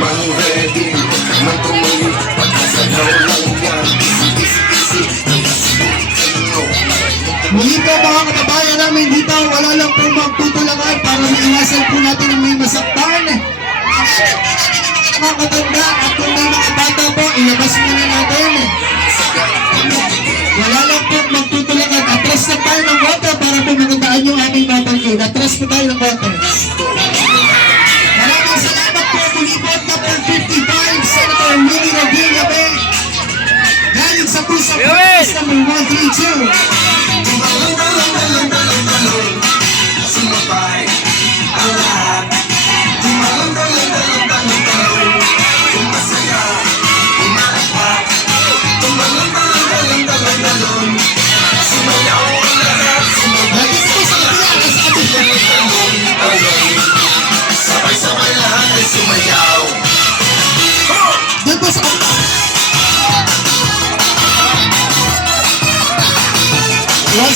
mang ready Man tumayo Pagkasalaw lang yan Easy, easy, easy Muli po mga katabayan namin dito, wala lang po magtutulakan para maiwasan po natin ang may masaktan. Mga katanda at kung may mga bata po, ilabas muna natin. Wala lang po magtutulakan. Atras na tayo ng water.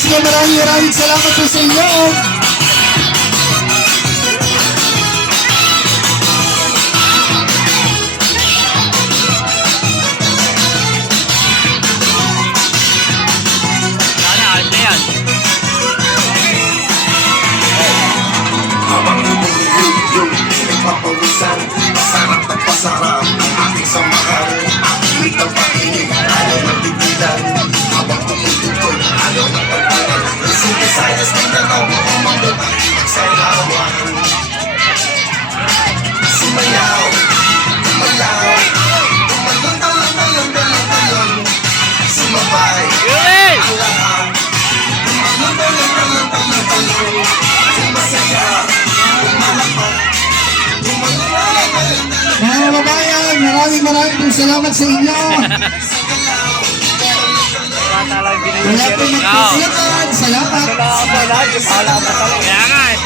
sige, maraming maraming salamat po sa inyo. marami pong salamat sa inyo. Wala pong magpasalamat. Salamat. Salamat.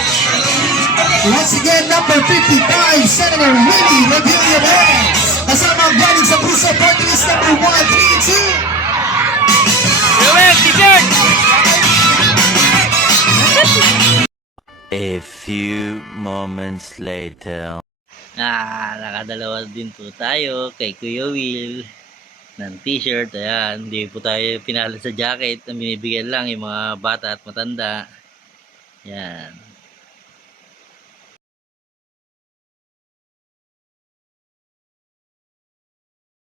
Once again, number 55, Senator Willie Rebulia Benz. Kasama ang galing sa Puso Party List number 132. A few moments later. Ah, nakadalawa din po tayo kay Kuya Will ng t-shirt. Ayan, hindi po tayo pinalit sa jacket. Ang binibigyan lang yung mga bata at matanda. Ayan.